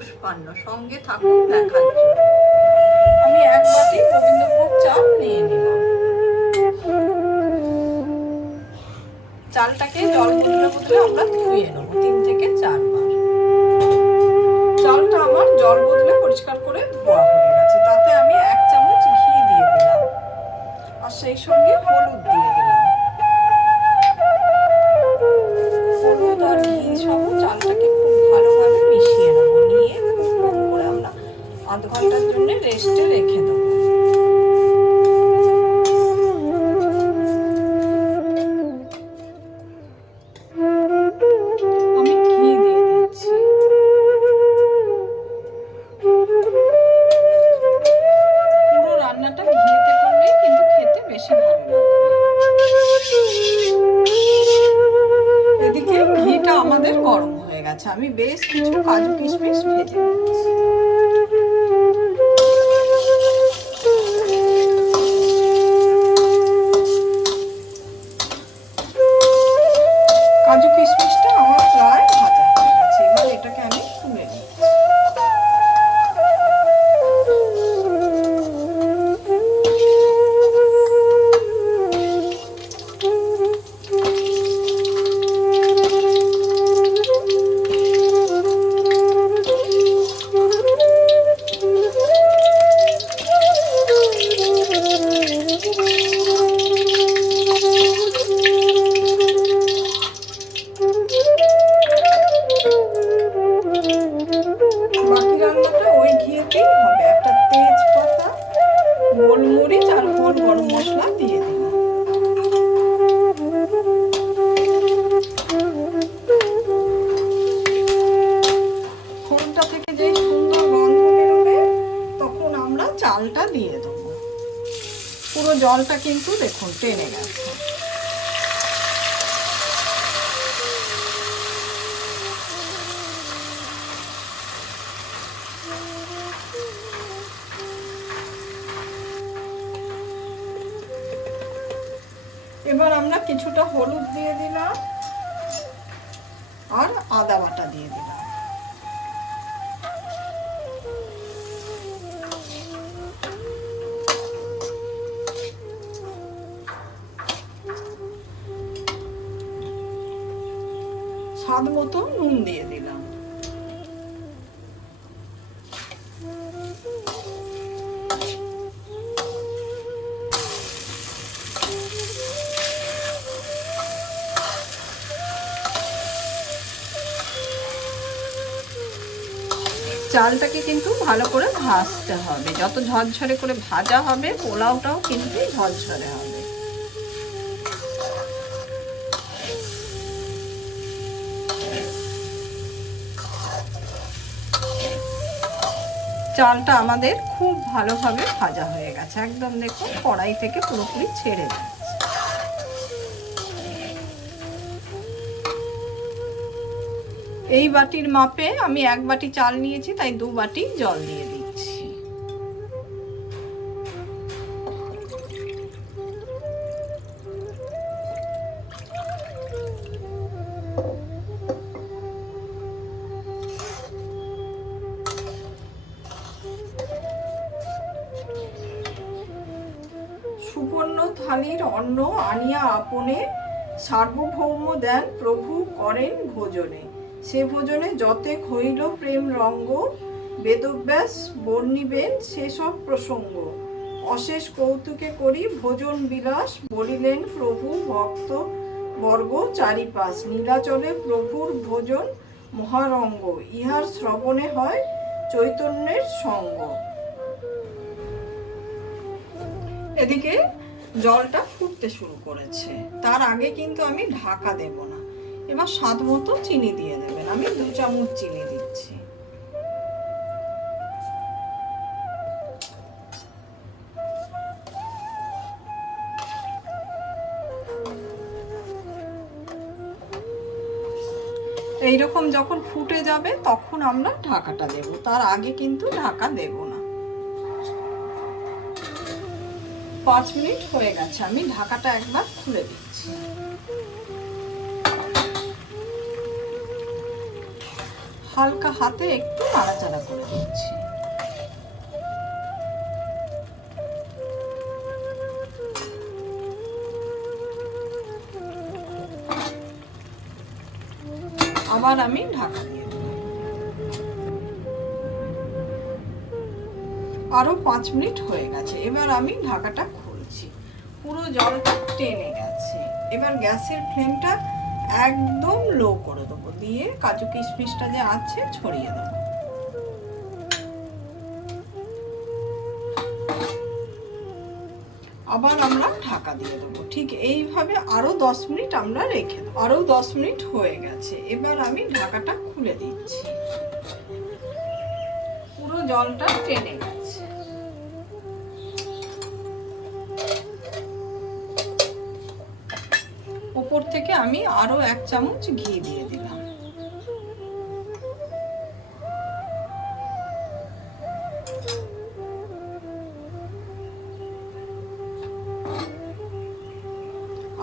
পুষ্পান্ন, সঙ্গে থাকুন দেখার জন্য। আমি এক বাটি গোবিন্দভোগ চাল নিয়ে নিলাম। চালটাকে জল বদলে বদলে আমরা ধুয়ে নেবো 3 থেকে 4 বার। চালটা আমার জল বদলে পরিষ্কার করে ধোয়া হয়ে গেছে। তাতে আমি 1 চামচ ঘি দিয়ে দিলাম আর সেই সঙ্গে হলুদ দিয়ে দিলাম। হলুদ আর ঘি সহ চালটাকে খুব ভালোভাবে মিশিয়ে নেবো। নিয়ে খুব কম করে আমরা আধ ঘন্টার জন্য রেস্টে রেখে দেবো। আমি ঘি দিয়ে দিচ্ছি। পুরো রান্নাটা ঘিতে করলেই কিন্তু খেতে বেশি ভালো লাগবে। এদিকে ঘিটা আমাদের গরম হয়ে গেছে। আমি বেশ কিছু কাজু কিশমিশ ভেজে নিচ্ছি। কাজু কিশমিশটা আমার প্রায় ভাজা হয়ে গেছে। এবার এটাকে আমি তুলে নিচ্ছি। বাকি রান্নাটা ওই ঘিয়েতেই হবে। একটা তেজপাতা, গোলমরিচ আর হোল গরম মশলা দিয়ে দিলাম। ফোড়নটা থেকে যেই সুন্দর গন্ধ বেরোবে তখন আমরা চালটা দিয়ে দেবো। পুরো জলটা কিন্তু দেখুন টেনে গেছে। এবার আমরা কিছুটা হলুদ দিয়ে দিলাম আর আদা বাটা দিয়ে দিলাম। স্বাদ মতো নুন দিয়ে দিলাম। চালটাকে কিন্তু ভালো করে ভাজতে হবে। যত ঝরঝরে করে ভাজা হবে পোলাওটাও কিন্তু ঝরঝরে হবে। চালটা আমাদের খুব ভালোভাবে ভাজা হয়ে গেছে। একদম দেখুন কড়াই থেকে পুরোপুরি ছেড়ে যাচ্ছে। এই বাটির মাপে আমি 1 বাটি চাল নিয়েছি, তাই 2 বাটি জল দিয়ে দিচ্ছি। সুবর্ণ থালির অন্ন আনিয়া আপনে, সার্বভৌম দেন প্রভু করেন ভোজনে। সে ভোজনে যতেক হইল প্রেম রঙ্গ, বেদব্যাস বর্ণিবেন সেসব প্রসঙ্গ। অশেষ কৌতুকে করি ভোজন বিলাস, বলিলেন প্রভু ভক্ত বর্গ চারিপাশ। নীলাচলে প্রভুর ভোজন মহারঙ্গ, ইহার শ্রবণে হয় চৈতন্যের সঙ্গ। এদিকে জলটা ফুটতে শুরু করেছে। তার আগে কিন্তু আমি ঢাকা দেব না। এবার স্বাদ মতো চিনি দিয়ে দেবেন। আমি 2 চামচ চিনি দিচ্ছি। এইরকম যখন ফুটে যাবে তখন আমরা ঢাকাটা দেব। তার আগে কিন্তু ঢাকা দেব না। 5 মিনিট হয়ে গেছে। আমি ঢাকাটা একবার খুলে দিচ্ছি। হালকা হাতে একটু নাড়াচাড়া করে দিচ্ছি। আবার আমি ঢাকা দিয়ে দেব। আরো 5 মিনিট হয়ে গেছে। এবার আমি ঢাকাটা খুলছি। পুরো জলটা টেনে গেছে। এবার গ্যাসের ফ্লেমটা একদম লো করে দেবো, দিয়ে কাজু কিশমিশটা যে আছে ছড়িয়ে দেবো। আবার আমরা ঢাকা দিয়ে দেবো। ঠিক এইভাবে আরো 10 মিনিট আমরা রেখে দেবো। আরো 10 মিনিট হয়ে গেছে। এবার আমি ঢাকাটা খুলে দিচ্ছি। পুরো জলটা টেনে গেছে। উপর থেকে আমি আরো 1 চামচ ঘি দিয়ে দিলাম।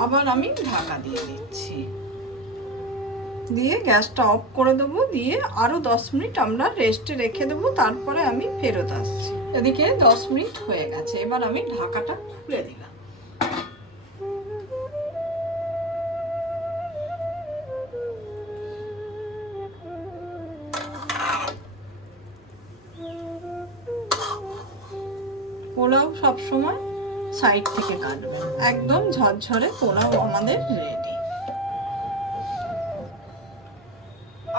আবার আমি ঢাকা দিয়ে দিচ্ছি, দিয়ে গ্যাসটা অফ করে দেবো। দিয়ে আরো 10 মিনিট আমরা রেস্টে রেখে দেবো, তারপরে আমি ফেরত আসছি। এদিকে 10 মিনিট হয়ে গেছে। এবার আমি ঢাকাটা খুলে দিলাম। পোলাও সবসময় সাইড থেকে কাটবেন। একদম ঝরঝরে পোলাও আমাদের রেডি।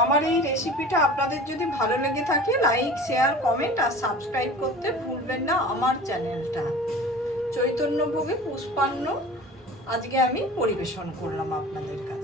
আমার এই রেসিপিটা আপনাদের যদি ভালো লেগে থাকে, লাইক, শেয়ার, কমেন্ট আর সাবস্ক্রাইব করতে ভুলবেন না আমার চ্যানেলটা। চৈতন্যভোগে পুষ্পান্ন আজকে আমি পরিবেশন করলাম আপনাদের কাছে।